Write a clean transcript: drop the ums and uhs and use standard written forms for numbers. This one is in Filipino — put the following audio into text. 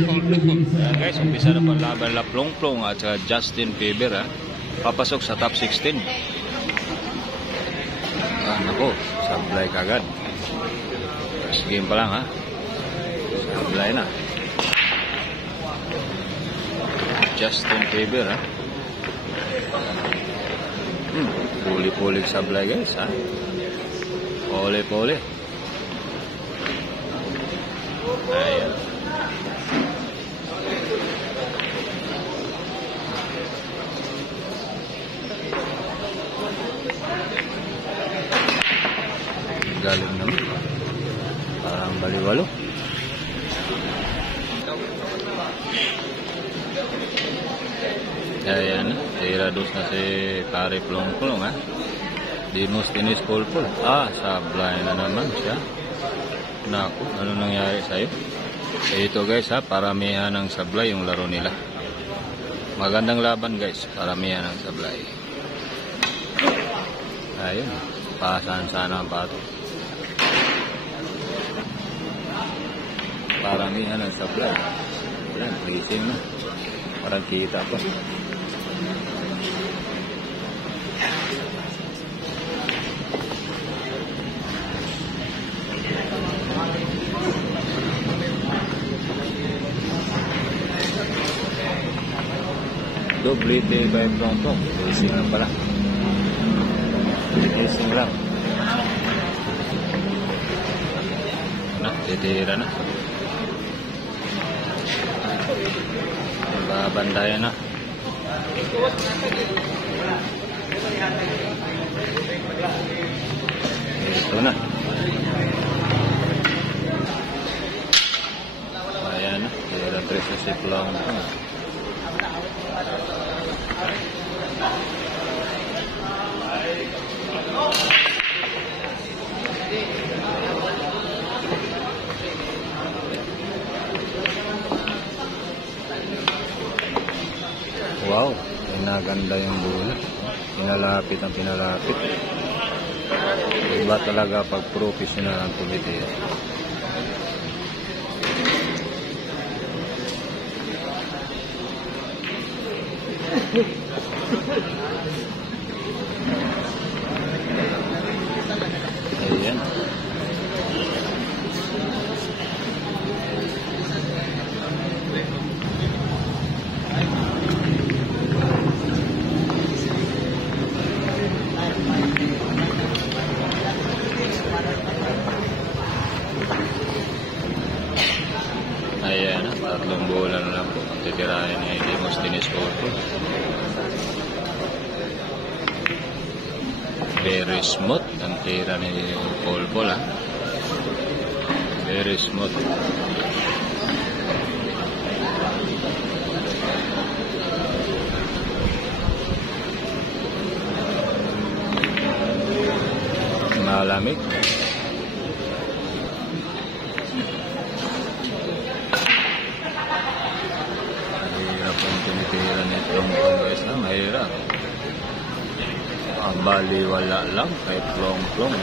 Ayan guys, umpisa na panlaban La Plong at Justin Bieber papasok sa top 16. Nako, sablay kagad. First game pa lang sablay na. Justin Bieber puli-puli sablay guys Pole-pole. Ayan. Galing naman. Parang baliwalo. Ayan, tirados na si Pare Plong-Plong Demosthenes Polpol. Sablay na naman siya. Naku, ano nangyari sa'yo? Ito guys paramihan ng sablay yung laro nila. Magandang laban guys, paramihan ng sablay. Ayun, pasan sana ang bato. Paramihan ng sablay. Ayan, racing na. Parang kita pa. Doblete by Plong-Plong. Racing lang pala. Racing lang. Titira na. Bandayan na. Ito na. Ayan na. Tira preso si Plong-Plong. Wow, pinaganda yung bola. Pinalapit ang pinalapit. Iba talaga pag professional ang tumitira. Ayan. Ayan, tatlong bola na lang po ang titirahin ni Demosthenes Polpol. Very smooth ang tira ni Polpol Very smooth. Malamig. Mahirap ang tinitira ni Plong-Plong guys mahirap. Baliwala lang kay Plong-Plong